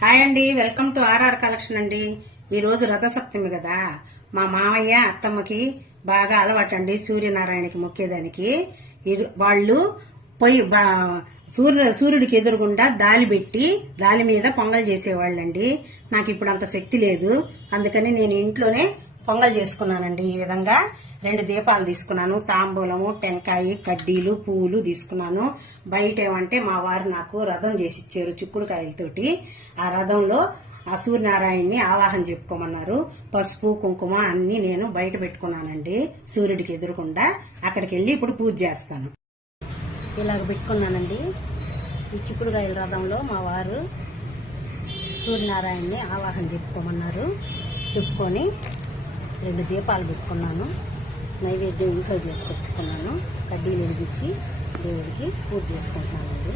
Hi అండి, welcome to RR collection అండి. ఈ రోజు రథసప్తమి కదా, మా మామయ్య అత్తమ్మకి బాగా అలవాటండి సూర్యనారాయణకి మొక్కేదానికి. వాళ్ళు పొయ్యి సూర్యుడికి ఎదురుగుండా దాలి పెట్టి దాలి మీద పొంగల్ చేసేవాళ్ళండి. నాకు ఇప్పుడు అంత శక్తి లేదు, అందుకని నేను ఇంట్లోనే పొంగల్ చేసుకున్నానండి. ఈ విధంగా 2 దీపాలు తీసుకున్నాను, తాంబూలము, టెంకాయ, కడ్డీలు, పువ్వులు తీసుకున్నాను. బయట ఏమంటే మా వారు నాకు రథం చేసి ఇచ్చారు చిక్కుడుకాయలతోటి. ఆ రథంలో ఆ సూర్యనారాయణని ఆవాహన చెప్పుకోమన్నారు. పసుపు కుంకుమ అన్ని నేను బయట పెట్టుకున్నానండి సూర్యుడికి ఎదురుకుండా. అక్కడికి వెళ్ళి ఇప్పుడు పూజ చేస్తాను. ఇలాగ పెట్టుకున్నానండి. ఈ చిక్కుడుకాయల రథంలో మా వారు సూర్యనారాయణని ఆవాహన చెప్పుకోమన్నారు. చెప్పుకొని 2 దీపాలు పెట్టుకున్నాను. నైవేద్యం ఇంట్లో చేసుకొచ్చుకున్నాను. కడ్డీలు వెలిగించి దేవుడికి పూజ చేసుకుంటున్నానండి.